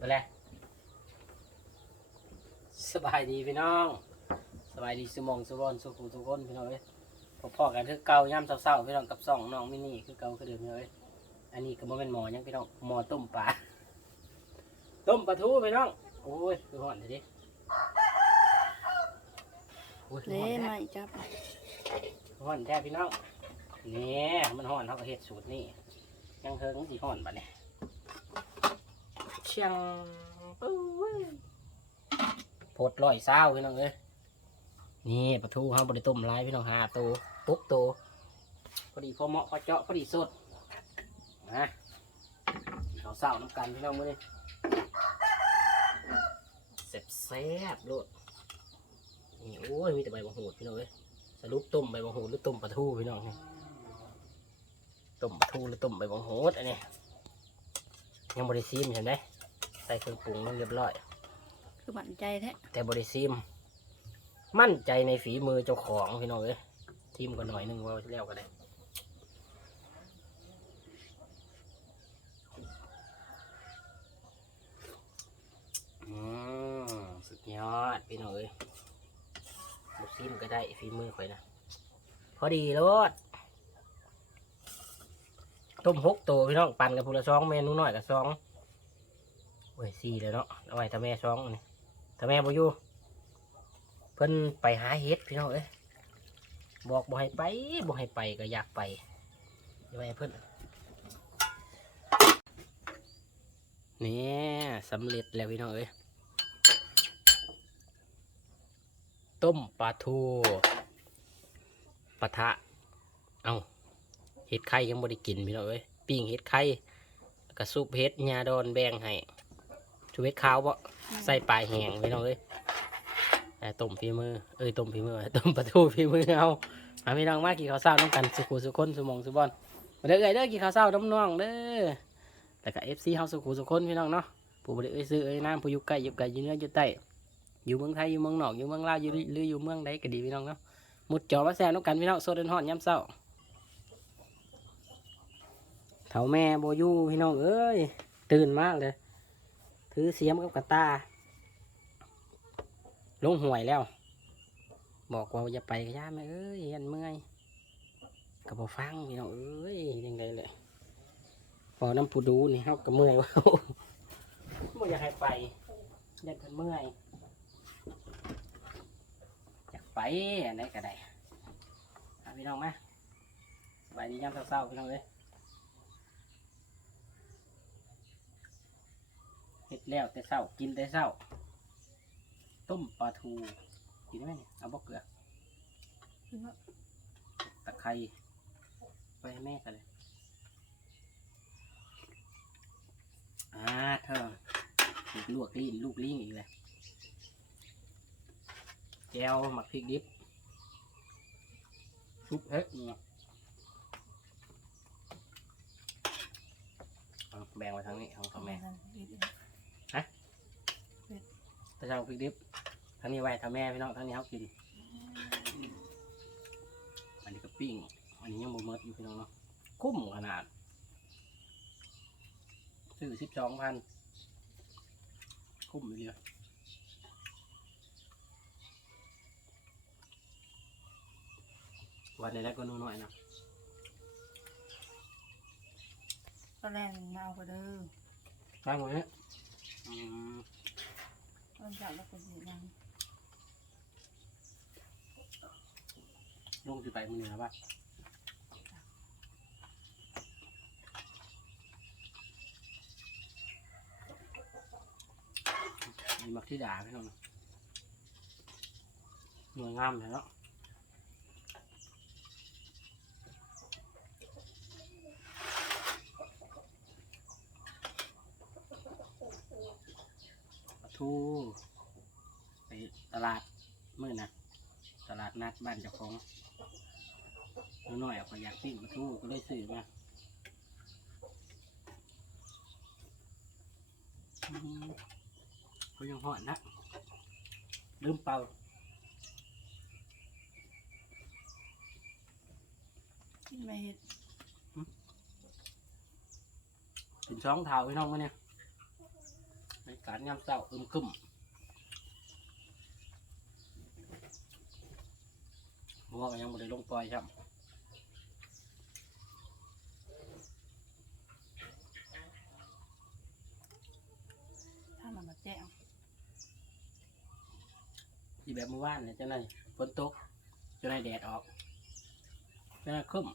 ไปเลยสบายดีพี่น้อง สบายดีสมองสุบอนสุขุทุกคนพี่น้องเอ้ยพอพอกันคือเก่ายามเศร้าๆพี่น้องกับสองน้องมินี่คือเก่าคือเดิมพี่น้องเอ้ยอันนี้ก็บ่เป็นหมอหยังพี่น้องหมอต้มปลาต้มปลาทูพี่น้องโอ้ยคือห่อนเดี๋ยวดิโอ้ยคือเล่ห่อนแท้ไม่จับห่อนแท้พี่น้องเนี่ยมันห่อนเขาก็เฮ็ดสูตรนี่ยังเฮิงสิห่อนบัดนี้ เชียงปุ้ยโพดร้อยเศร้าพี่น้องเอ้ยนี่ปลาทูเขาบริต้มลายพี่น้องหาตัวปุ๊บตัวพอดีพอเหมาะพอเจาะพอดีสดนะเขาเศร้าน้ำกันพี่น้องมื้อนี้เสบแซ่บโลดนี่โอ้ยมีแต่ใบมะหูดพี่น้องเอ้ยสรุปต้มใบบังโหดหรือต้มปลาทูพี่น้องเนี่ยต้มปลาทูหรือต้มใบบังโหดอันนี้ยังบริซีมเห็นไหม ส่เครื่องปรุงนั่นเรียบร้อย คือบั่นใจแท้แต่บริซีมมั่นใจในฝีมือเจ้าของพี่น้องเอ้ยทีมก็หน่อยหนึงว่าแล้วก็ได้อืมสุดยอดพี่น้องเอ้ยบริซีมก็ได้ฝีมือข่อยนะพอดีรสต้มหกตัวพี่น้องปั่นกับพูละสองเมนูหน่อยกับสอง โอ้ยสี่เลยเนาะเอาไว้ถ้าแม่สองนี่ถ้าแม่บ่อยู่เพิ่นไปหาเห็ดพี่น้องเอ้ยบอกบ่ให้ไปบ่ให้ไปก็อยากไปอย่าไปเพิ่นนี่สำเร็จแล้วพี่น้องเอ้ยต้มปลาทูปะทะ เอาเห็ดไข่ยังบ่ได้กินพี่น้องเอ้ยปิ้งเห็ดไข่แล้วก็ซุปเห็ดยาดอนแบ่งให้ ชูเห็ดขาวบ่ใส่ปลายแหงพี่น้องเอ้ยแต่ต้มฝีมือเอ้ยต้มฝีมือต้มปลาทูฝีมือเอามาพี่น้องมากินข้าวเช้าน้ำกันสุขุสุคนสุมองสุบอนมาเด้อเอ้ยเด้อกินข้าวเช้าน้ำน้องเด้อแต่ก็เอฟซีเฮาสุขุสุคนพี่น้องเนาะผู้บริเอ้ยซื้อเอ้ยน้ำผู้อยู่ใกล้อยู่ไกลอยู่เนื้ออยู่ใต้อยู่เมืองไทยอยู่เมืองนอกอยู่เมืองลาวอยู่หรืออยู่เมืองใดก็ดีพี่น้องเนาะมุดจอมาแซวน้ำกันพี่น้องโซเดนฮอนย้ำเศร้าเถาแม่โบยูพี่น้องเอ้ยตื่นมากเลย ถือเสียมกับกระตา ลงห่วยแล้ว บอกว่าอย่าไปกับย่าแม่เอ้ยยันเมื่อยกับบฟังพี่น้องเอ้ยยังไงเลยพอน้ำปูดูนี่เขากับเมื่อยว่าไม่อยากให้ไปอยากกันเมื่อยอยากไปอันไหนก็ได้พี่น้องมาสบายดียามเศร้าๆพี่น้องเลย เห็ดแล้วแต่เศร้ากินแต่เศร้า ต้มปลาทูกินได้ไหมเนี่ยเอาบอกเกลือตะไคร้ไปให้แม่กันเลยอ่าเธอลวกลิ้นลูกลิ้นอีกเลยแจวหมักพริกดิบชุบเฮ็ดเนี่ยแบ่งไว้ทางนี้ของพ่อแม่ จะเอาพริกดิบทางนี้ไว้ทางแม่พี่น้องทางนี้เขากิน อันนี้ก็ปิ้ง อันนี้ยังบ่เมิดอยู่พี่น้องเนาะ คุ้มขนาด ซื้อสิบสองพัน คุ้มเลย วันนี้ได้ก็นู่นหน่อยนะตอนแรกเงาก็เด้อ ตั้งไว้เนี่ยอืม ตอนจับแล้วก็สีนังลุงสิไปมือเหนือป่ะมีมักที่ด่าพี่น้องหน่วยงามเลยเนาะปลาทูไปตลาดมื่อนะตลา ดนัดบ้านเจ้าของหนูน้อยเอาไปอยากปิ้งปลาทูก็เลยซื้อมาอืมเขายังหอนนะลืมเป่ากินไม่เห็ดเป็นช่องเท้าพี่น้องมาเนี่ยในในการยามเศร้าอึมครึม มัวก็ยังบ่ได้ลงปล่อยครับถ้ามันมาแจ้งที่แบบเมื่อวานเนี่ยเจ้านายฝนตกเจ้านายแดดออกเจ้านายครึ้ม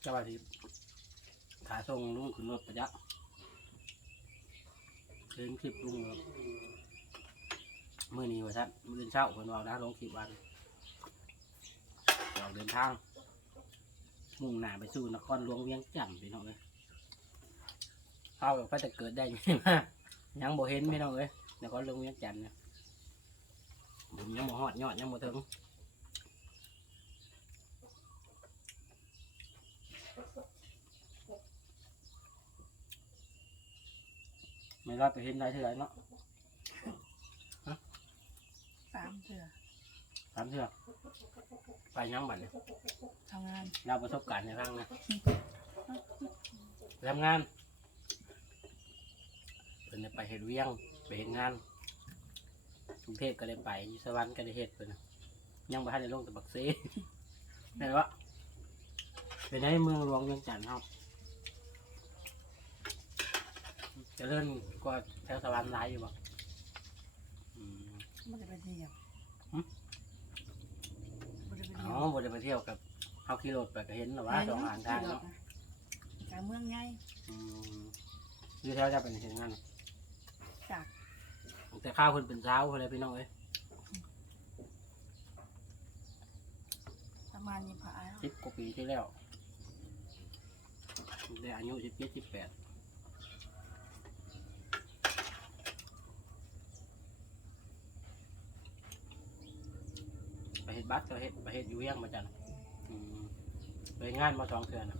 เจ้าว่าที่ขาส่งลุงขึ้นรถประยักเล่นคลิปลุงครับมื่อนี้ว่าท่านมื่อเช้าคนว่านะลงคลิปวันออกเดินทาง มุ่งหน้าไปสู่นครหลวงเวียงจันทน์พี่น้องเลยเข้ากับพระจะเกิดได้ยังไงมายังบ่เห็นพี่น้องเลยนครหลวงเวียงจันทน์เนี่ยผมยังบ่ฮอดยอดยังบ่ถึง ไม่รอดไปเห็นได้เท่าไหร่เนาะสามเถื่อสามเท่าไปยังบัดเนี่ยทำงานเราประสบการณ์ในครั้งนะไปทำงานเป็นได้ไปเห็ดเวียงไปเห็นงานกรุงเทพก็ได้ไปอยู่สวรรค์ก็ได้เห็ดเพิ่นน่ะยังบ่ทันได้ลงแต่บักเซ่แม่นวะเป็นในเมืองหลวงเวียงจันทน์ครับเจะเลื่อนกว่าแถวสวรรค์หลายอยู่บ่อืมไม่ได้ไปเที่ยวหึไม่ได้ไปอ๋เที่อยวบ่ได้ไปเที่ยวกับเฮาขี่รถไปก็เห็นหรอว่าสองอ่านทางเนาะจากเมืองไง อืมอยู่แถวจะเป็นเห็นงานจากแต่ข้าวคนเป็นเช้าคนเลยพี่น้องเอ้ยประมาณยี่สิบห้าสิบกว่าปีที่แล้วได้อายุสิบเจ็ดสิบแปด เฮ็ดบัตรก็เฮ็ดไปเฮ็ดอยู่เวียงมาจันอืมไปงานมาสองเทือนน่ะ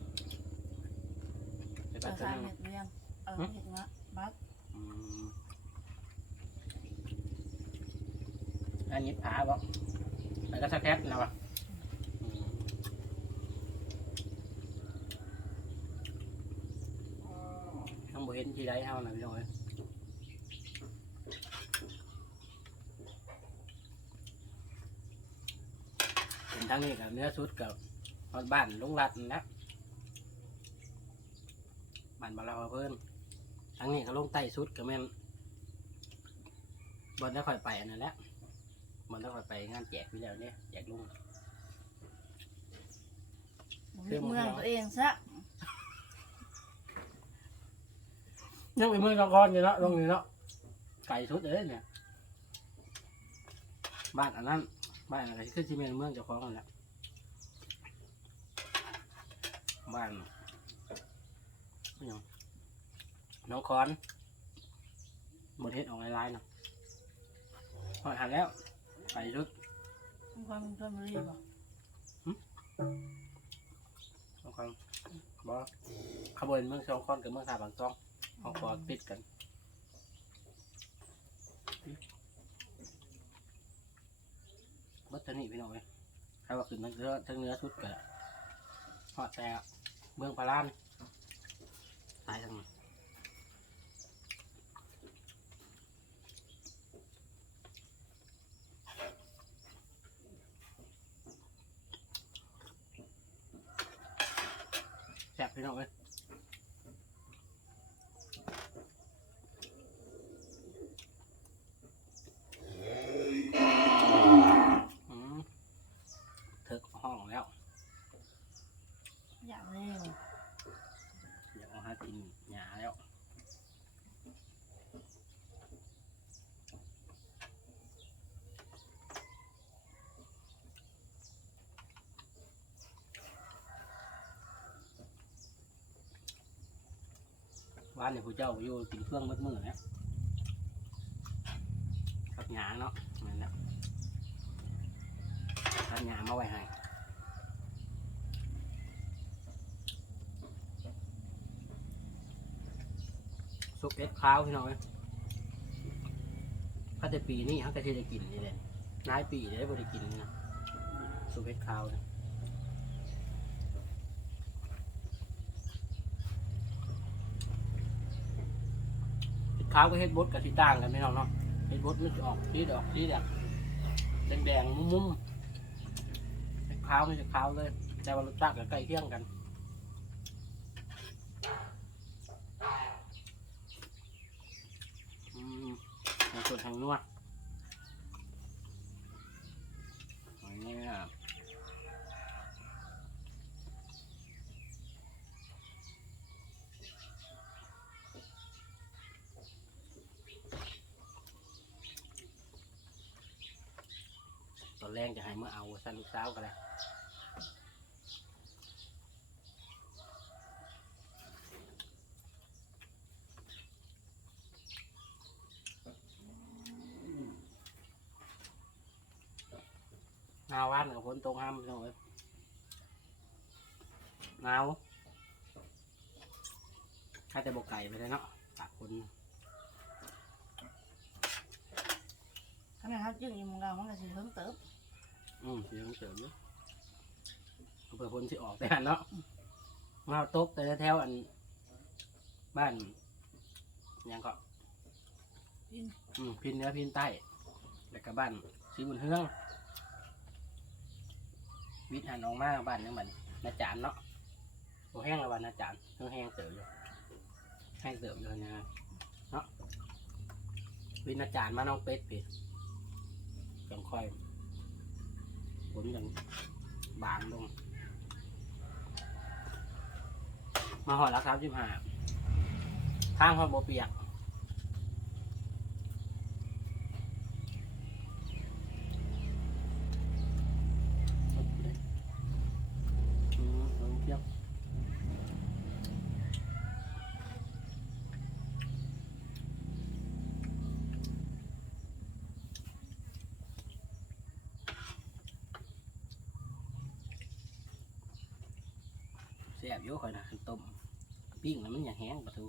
ไปเจบัอตรเทือสายนงเห็ดเรียงเออเห็ดงะบัสอืมอันนี้ผาบ่ไปก็สักแคทนะวะอืมต้องบ่เห็นที่ใดเฮานะพี่น้องเอ้ยเป็น ทางนี้กับเนื้อสุดกับฮอดบ้านลุงรัดนั่นนะบ้านบาลาวเพิ่นทางนี้ก็ลงใต้สุดก็แม่นบอลได้ค่อยไปอันนั้นแหละบอลได้ค่อยไปงานแจกพี่แล้วเนี่ยแจกลุงเมืองตัวเองซะยังไปเมืองนครอยู่เนาะลงอยู่เนาะไก่สุดเลยเนี่ยบ้านอันนั้น บ้านอะไรขึ้นที่เมืองเมืองเจ้าของกันแหละบ้านอิหยังน้องคอนหมดเฮ็ดออกลายๆเนาะหอยหันแล้วไก่สุดมีความเป็นชลบุรีบ่สองคนบอขบวนเมืองสองคนกับเมืองท่าบางซองเขาขอติดกัน บัตรนี่พี่น้องเลยใครว่าขึ้นทั้งเนื้อทั้งเนื้อชุดกันหอดแต่เมืองพารานตายทั้งนั้นแซ่บพี่น้องเลยอืมเถิกห้องแล้ว อยากเร็ว อยากเอาหากินหยาแล้ว บ้านเนี่ยผู้เจ้าอยู่กินเครื่องมืดมือเนี่ยขับหยาเนาะนั่นแหละขับหยามาไว้ให้ซุปเอ็ดข้าวพี่น้องเอ้ยถ้าแต่ปีนี้เขาก็จะได้กินนี่แหละนายปีได้บริกินนะซุปเอ็ดข้าวนะาวกับเฮ็ดบดกับที่ต่างกันไม่น้องเนาะเฮ็ดบดมันจะออกสีดอกสีแบบแดงๆมุ้มๆเฮ็ดขาวมันจะขาวเลย แต่ว่ารสชาติก็ใกล้เคียงกันอืมส่วนทางนัวอันนี้อะตอนแรก จะให้เมื่อเอาสันลูกสาวกันเลยหนาววันกับฝนตกห้ามพี่น้องเอ้ยหนาวใครแต่บกไก่ไปเลยเนาะปากคนถ้าแม่เขาจึงอีหมองเรามันก็สิเพิ่มเติบ อืมเสียงเสริมเยอะเผื่อคนสิออกแต่หันเนาะมาตกแต่แถวอัน บ้านยังก็กินอืมพินเหนื้อพินใต้แล้วก็บ้านสีบุญเฮือง วิทย์หันออกมาบ้านยังบ้านนาจานเนาะโอแห้งแล้วบ้านนาจานเพิ่งแห้งเติบอยู่แห้งเติบอยู่นะเนาะวิทย์นาจานมาน้องเป็ดพี่จังค่อย นอย่างบางลง มาหอดแล้วครับจิมหาข้างหอดโบเปียก อืมลองเทียบแซ่บอยู่ค่อยนะคันต้มปิ้งแล้วมันอย่างแห้งประตู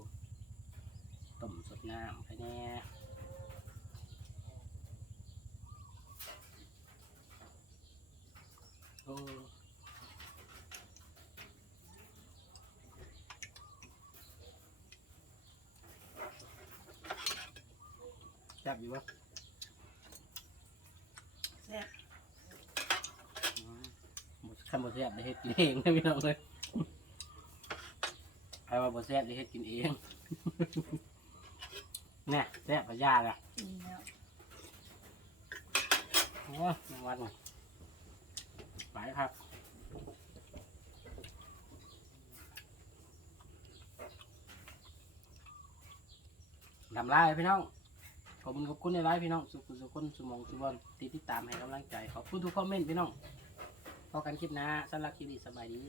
ต้มสดน้ำไปแน่โอ้จับอยู่วะแซ่บ ขันบดแซ่บได้เฮ็ดกินเองนะพี่น้องเลยใครว่าบดแซ่บได้เฮ็ดกินเองเนี่ยแซ่บพะยาละกินแล้วโอ้ยแมงวันน่ะไปครับลำลายพี่น้อง ขอบคุณขอบคุณในไลฟ์พี่น้อง สุขุสุขคนสมองสุบอลติดติดตามให้กำลังใจ ขอบคุณทุกคอมเมนต์พี่น้องพอกันคลิปหนะสำหรับคลิปนี้สบายดี